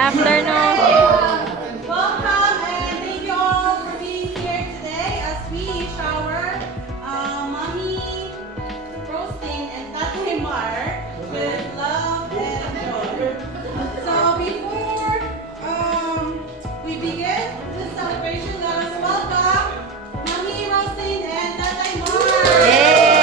afternoon. Welcome and thank you all for being here today as we shower Mommy Roasting and Tatay Mar with love and joy. So before we begin the celebration, let us welcome Mommy Roasting and Tatay Mar. Yay!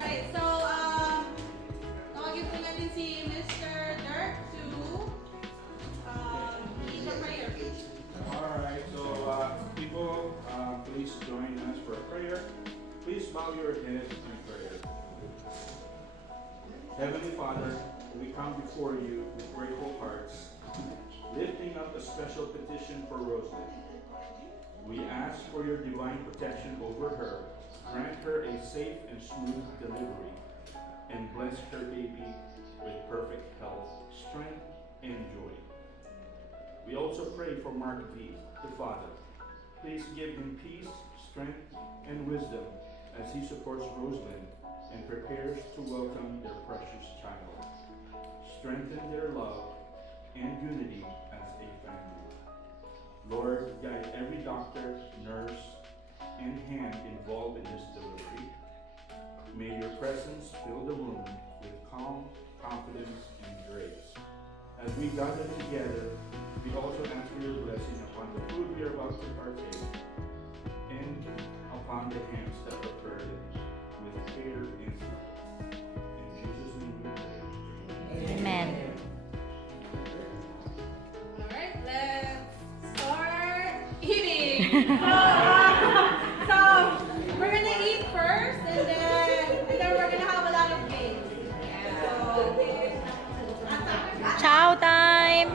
Alright, so tawagin po natin si Mr. Dirk to lead the prayer. Alright, so people, please join us for a prayer. Please bow your heads in prayer. Heavenly Father, we come before you with grateful hearts, lifting up a special petition for Rosalind. We ask for your divine protection over her, grant her a safe and smooth delivery, and bless her baby with perfect health, strength, and joy. We also pray for Mark V, the father. Please give him peace, strength, and wisdom as he supports Rosalind and prepares to welcome their precious child. Strengthen their love and unity as a family. Lord, guide every doctor, nurse, and hand involved in this delivery. May your presence fill the room with calm, confidence, and grace. As we gather together, we also ask for your blessing upon the food we are about to partake and upon the hands that prepared it with care and love. In Jesus' name we pray. Amen. Alright, let's start eating. So we're gonna eat first, and then we're gonna have a lot of games. Chow time!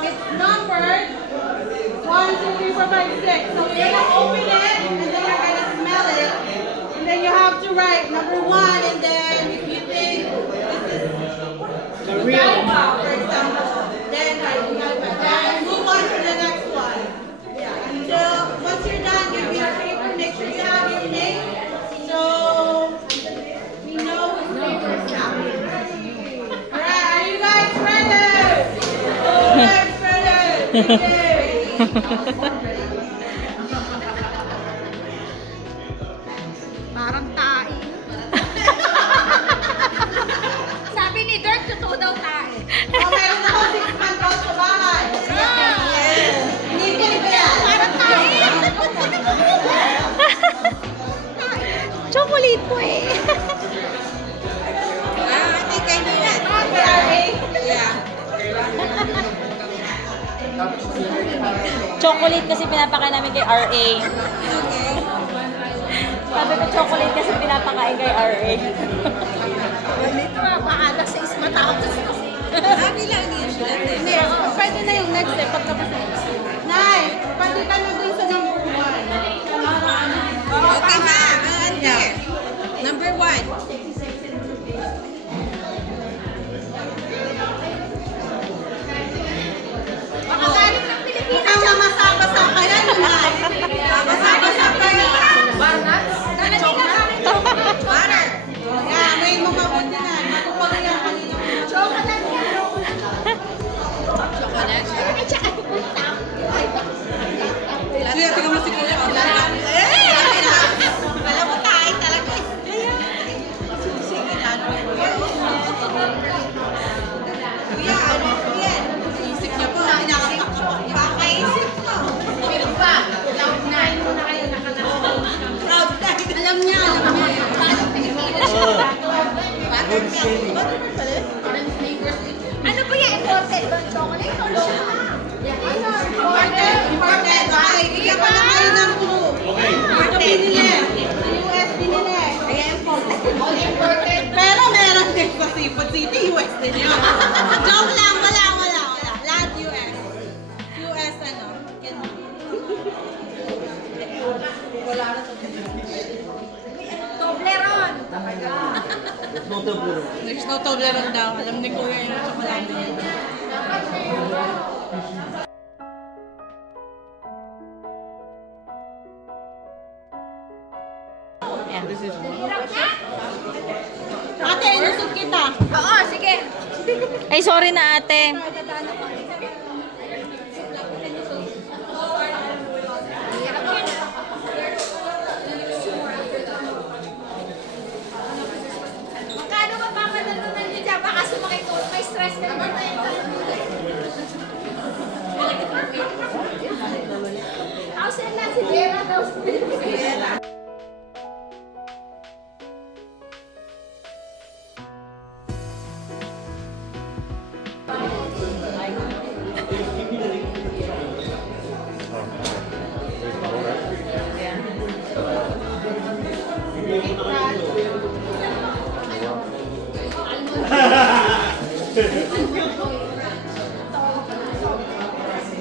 It's numbered 1, 2, 3, 4, 5, 6. So you're gonna open it, and then you're gonna smell it, and then you have to write number 1, and then if you think this is the real one, for example, then then move on to the next one. Yeah. Until once you're done, give me your paper. Make sure you have your name, so we know whose paper is that. All right, are you guys ready? Let's Parang tae. Sabi ni Dirk, totoo daw tae. Okay, meron ako 6 Chocolate po eh. I think I knew it. Yeah. Chocolate kasi pinapakain namin kay RA. Okay. Sabi ko chocolate kasi pinapakain kay RA. Dito na, baka alas 6 matapos. Sabi lang niya siya. Hindi, pwede na yung next step. Pagtapos na yung Nay, pwede ka na dun sa number 1. Okay ma, ante. Number 1. Makagaling ng Pilipinas. Mukhang mamasapa-sapa yan, Nay. Mamasapa-sapa yan. Walnuts? Butter. Yeah, may mabuti na. Matupag yan kanina. Chocolate yan. Chocolate? At saka, Kuya, tingnan mo si Kuya. Alam mo tayo talaga. Sige, lalo ni Kuya. Kuya, ano po yan? Isip niya po, kinakapak siya. Kakaisip ko. Meron pa. Cloud 9 muna kayo nakalala. Proud na. Alam niya, alam niya. Paano Pilipinas siya? Buttermilk. Ano ba yan? Imported ba? Chocolate or local? Imported. Okay, bigyan ko na kayo ng clue. Okay. Ito binili. Sa US binili. Kaya imported. All imported. Pero meron din sa Seafood City, US din yun. Joke lang, wala. Lahat US. US ano? Toblerone. There's no Toblerone daw. Alam ni Kuya yung chocolate. Ate, inusog kita. Oo, sige. Ay, sorry na ate. Magkano mapapanalunan niyo dyan? Baka sumakay ko. May stress ka naman na yun. House and lang si Vera daw.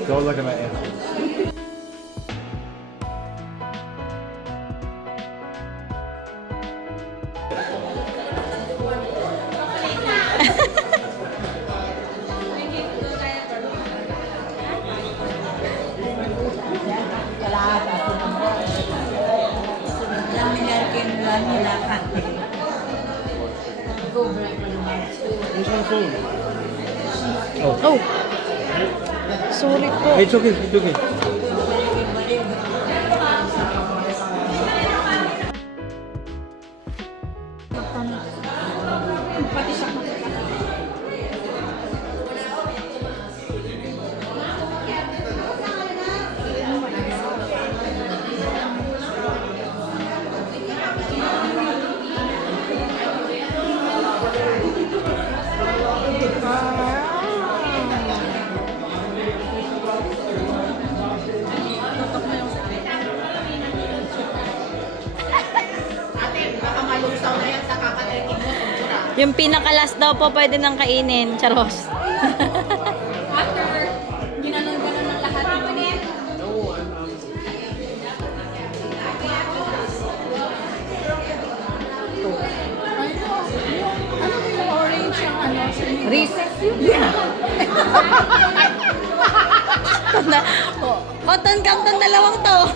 Don't look at my ankle. Where's my phone? Oh. Sorry po. It's okay, it's okay. Yung pinakalas daw po pwede nang kainin. Charos. After, ginanon-ganon ng lahat. Ano yung orange yung ano? Recess yun. Cotton canton dalawang to.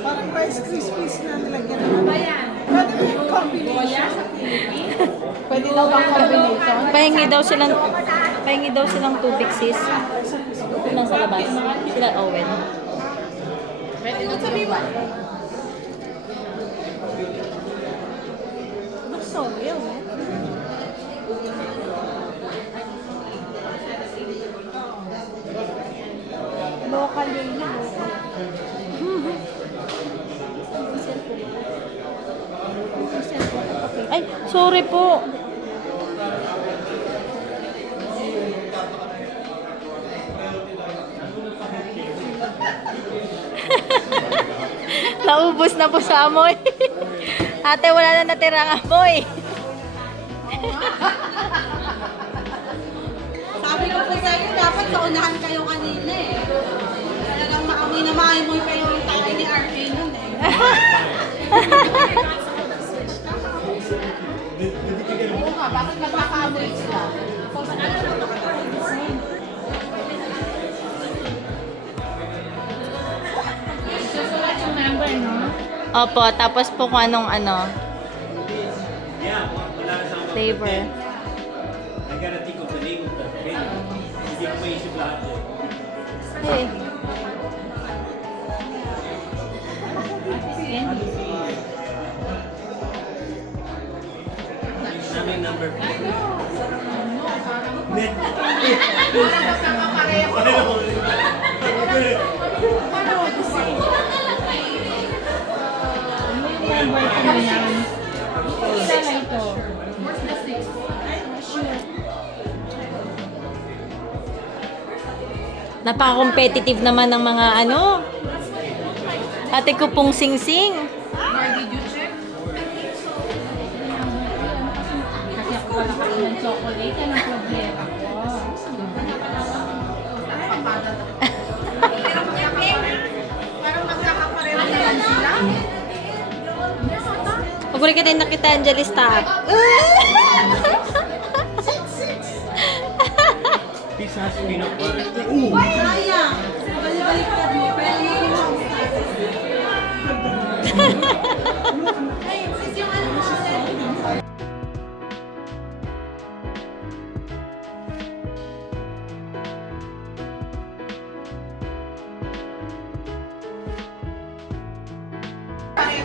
Parang Rice Krispies na nilagyan ng ano. Pwede ba yung combination? Pwede daw bang combination? Pahingi daw silang tubig sis. Nasa labas. Sila Owen. Pwede ko sabihin. So, yun. Local yun. Ay, sorry po. Naubos na po sa amoy. Ate, wala na natirang amoy. Sabi ko po sa inyo, dapat sa unahan kayo kanina eh. Talagang maamoy na maamoy kayo yung tayo ni RK nun eh. Oo nga, bakit nagkakaamoy sila? Susulat yung number, no? Opo, tapos po kung anong flavor. I gotta think of the name of the venue. Hindi ko maisip lahat yun. Hey. Namin number 4. Net. Napaka-competitive naman ng mga ate ko pong sing-sing. Kasi ako pala kayo ng chocolate, yan ang problema ko. Parang magkakapareho na sila. Pag wala kita nakita, Angelis, stop. This has peanut butter. Sayang. Balik-baliktad mo. Pero hindi mo ako Ay, sis yung ano mo.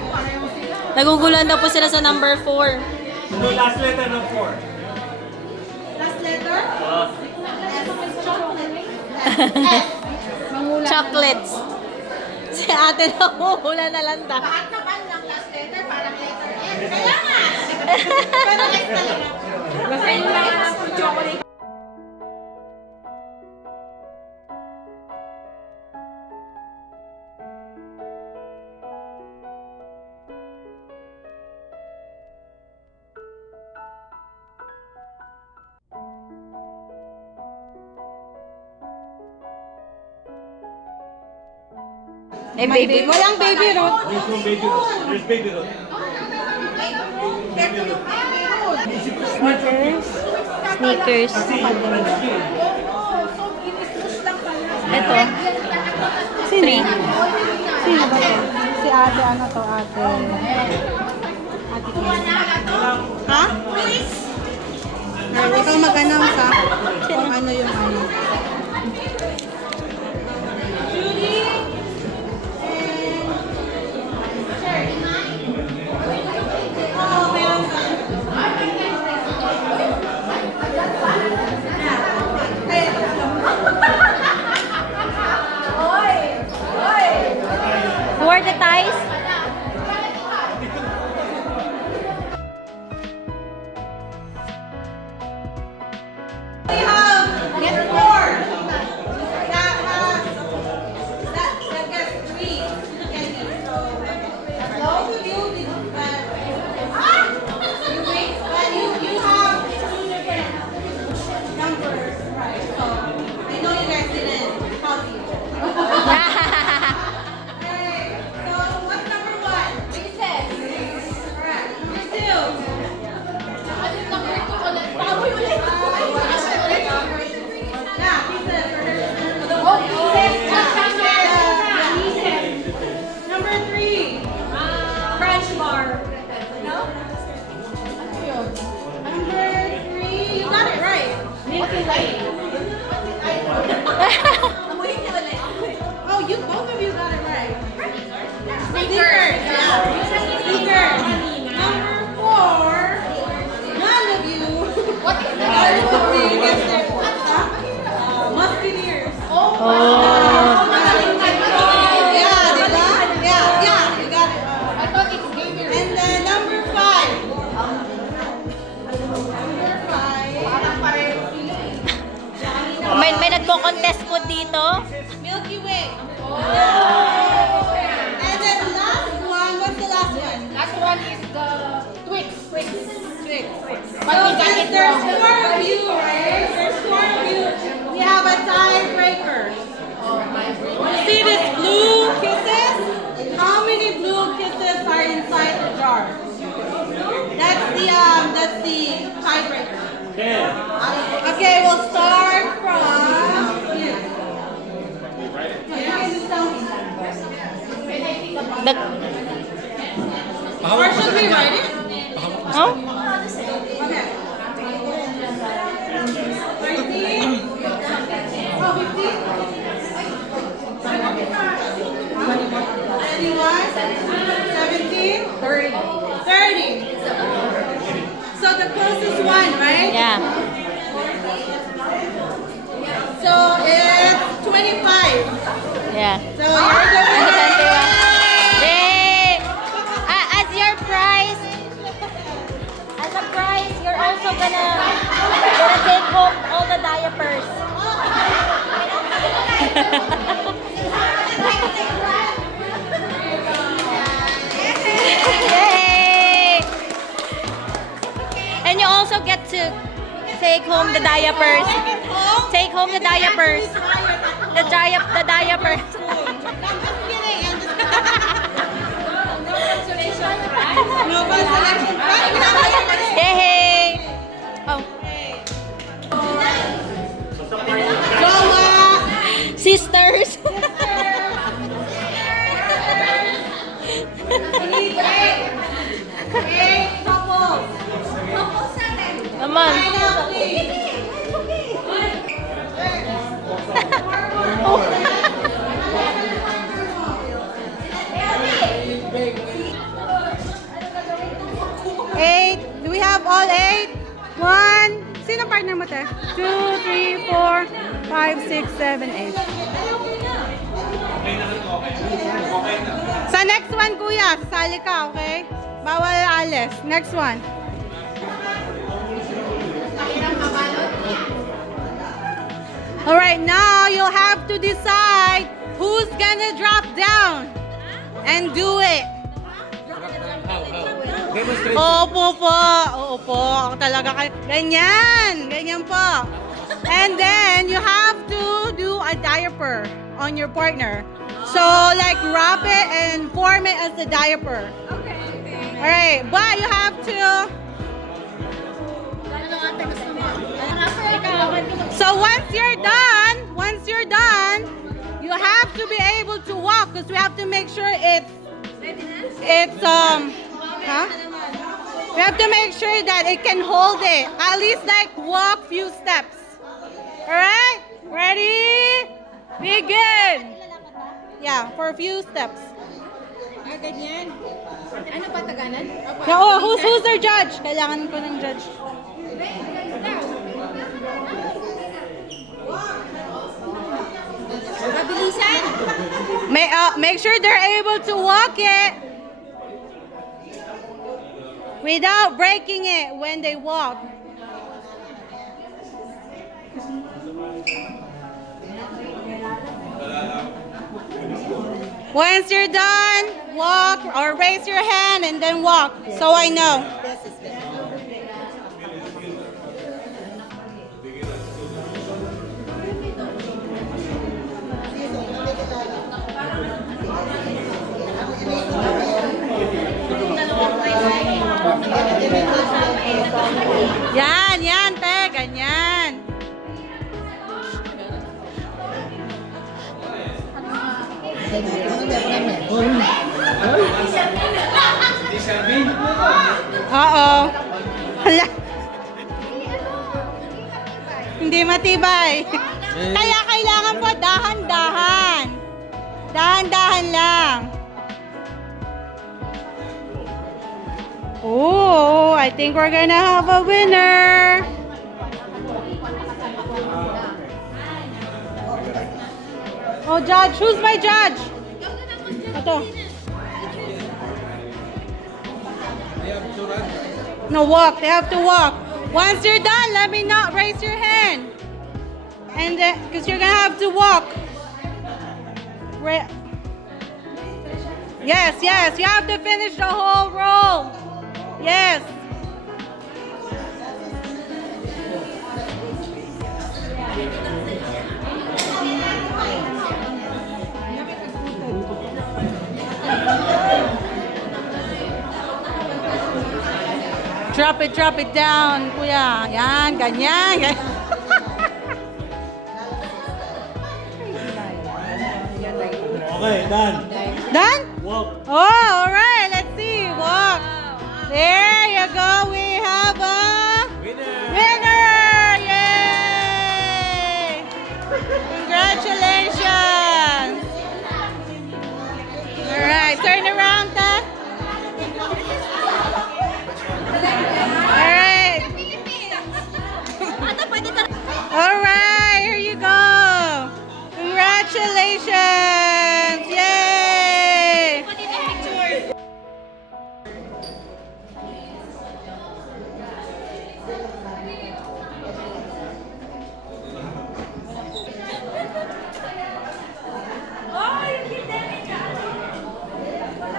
Pareho sila. Naguguluhan daw po sila sa number 4. No, last letter ng 4. Last letter? Chocolates. Si ate na hula na landa. Bakit naman ng last letter? Parang letter M. Kaya nga. Pero next talaga. Basta yung mga chocolate. Eh, baby. Walang baby root. There's no baby root. There's baby root. Ito yung baby root. Sneakers. Sneakers. Kasi yung crunch yun. So, inismus lang pala. Ito. Three. Sino ba to? Si ate, ano to, ate? Ha? Ay, ikaw mag-announce ha? Kung ano yung ano. Judy! Oo, meron ka. Who are the ties? to? Milky Way. And then last one, what's the last one? Last one is the Twix. Twix. But we got Since it there's wrong. 4 of you, right? There's 4 of you. We have a tiebreaker. You see this blue kisses? How many blue kisses are inside the jar? That's the tiebreaker. 10. Okay, we'll start from here. You can just tell me. Or should we write it? Huh? Okay. 13. Oh, 15. 21. 17. 30. So the closest one, right? Yeah. So it's 25. Yeah. So you're the winner. Yay! As your prize, you're also gonna take home all the diapers. Yay! And you also get to take home the diapers. Take home the diapers. The diapers. No consolation prize. Yay! Oh, Jowa. sisters. Eight couples. Come on. Line up, please. Eight. Do we have all 8? 1. Sino partner mo, te? 2, 3, 4, 5, 6, 7, 8. Sa next one, kuya, sasali ka, okay? Bawal alis. Next one. Alright, now you'll have to decide who's gonna drop down and do it. Opo po. Oo po. Ako talaga kayo. Ganyan. Ganyan po. And then, you have to do a diaper on your partner. So, like, wrap it and form it as a diaper. Okay. Alright. But you have to... So, once you're done, you have to be able to walk because we have to make sure we have to make sure that it can hold it. At least like walk few steps. Alright? Ready? Begin! Yeah, for a few steps. Ganyan. Ano pa taganan? Yeah, oh, who's their judge? Kailangan ko ng judge. Mabilisan. Make sure they're able to walk it without breaking it when they walk. Once you're done, walk or raise your hand and then walk so I know. Yan, te, ganyan. Oo. Hala. Hindi matibay. Kaya kailangan po dahan-dahan. Dahan-dahan lang. Oh, I think we're gonna have a winner. Oh, judge. Who's my judge? Ito. No, walk. They have to walk. Once you're done, let me know. Raise your hand. And because you're gonna have to walk. Yes, yes, you have to finish the whole roll. Yes. Drop it down, kuya. Yan, ganyan. Okay, done. Done? Walk. Oh, all right. Let's see. Walk. There you go. We have a winner. Yay! Congratulations. All right. Turn around, Dad. All right. All right. Here you go. Congratulations. Yay!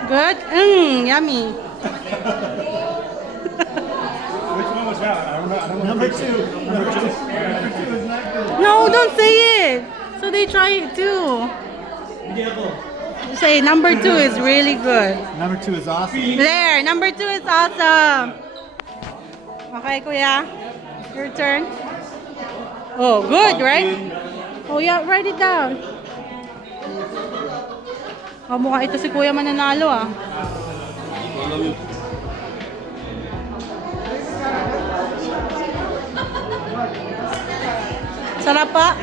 Good? Yummy. Which one was that? I don't know. Number two. Number two is not good. No, don't say it. So they try it too. Say number 2 is really good. Number two is awesome. There, number 2 is awesome. Okay, kuya. Your turn. Oh, good, right? Oh, yeah, write it down. Oh, mukhang ito si kuya mananalo ah. Sarap pa.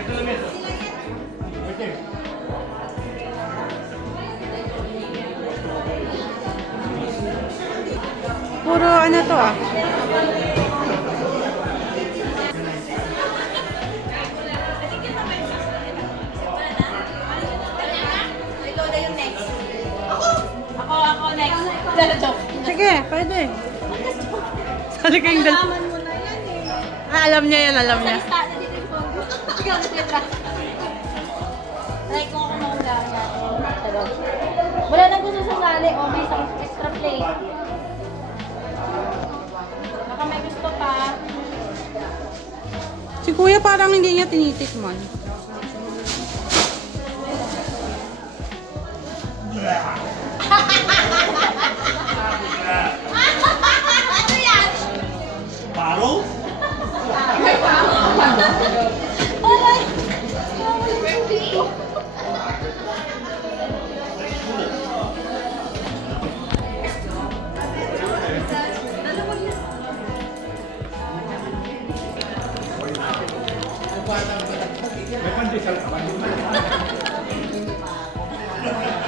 Puro ano to ah. Ikaw na yung next. Ako next. Dala joke. Sige, pwede. Sali kayong dal... Alaman mo na yan eh. Ah, alam niya yan, alam niya. Basta na dito yung phone ko. Ikaw na tira. Like kung ako mahula niya. Wala na gusto sa sali. O may isang extra plate. Baka may gusto pa. Si kuya parang hindi niya tinitikman. Ano yan? Paro? Aray!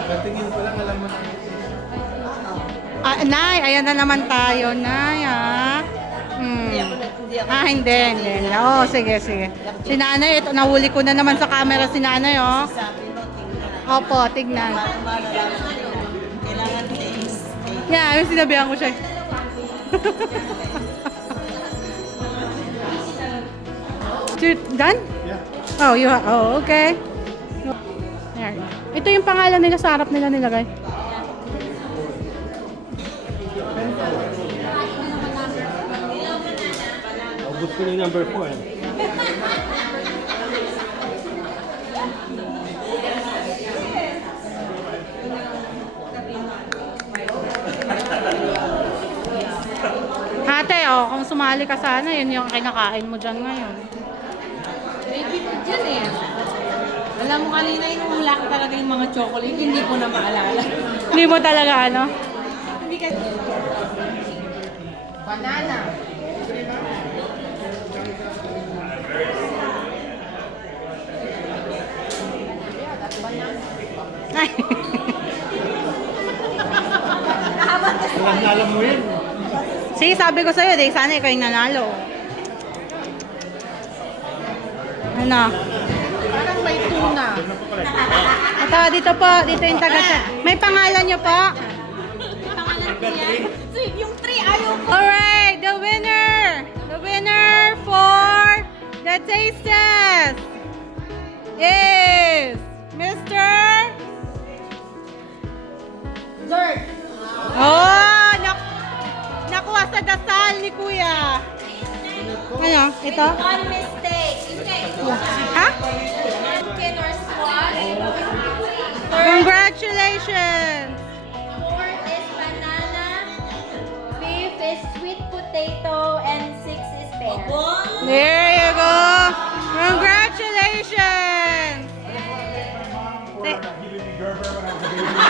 Patingin ko lang, alam mo na. Ah, Nay, ayan na naman tayo, Nay, ah. Ah, hindi. Oo, sige. Si Nanay, ito, nahuli ko na naman sa camera si Nanay, oh. Opo, tignan. Yeah, yung sinabihan ko siya. Done? Yeah. Oh, oh, okay. There. Ito yung pangalan nila sa harap nila nilagay. Ubus ko yung number 4. Ate, oh, kung sumali ka sana, yun yung kinakain mo dyan ngayon. Baby food yan eh. Alam mo kanina yung hula ko talaga yung mga chocolate, hindi ko na maalala. Hindi mo talaga, ano? Hindi ka... Banana. Ay. Alam mo yun. See, sabi ko sa'yo, di sana ikaw yung nanalo. Ano? Parang may tuna. Ito, dito po. Dito yung taga-chat. May pangalan nyo po? Pangalan ko yan. So, yung 3 ayaw ko. Alright, the winner for the taste test is Mr. Ano? Ito? One mistake. Ha? Pumpkin or squash. Third, Congratulations! fourth is banana. Fifth is sweet potato. And sixth is pear. There you go! Congratulations! For giving me Gerber when I was a baby.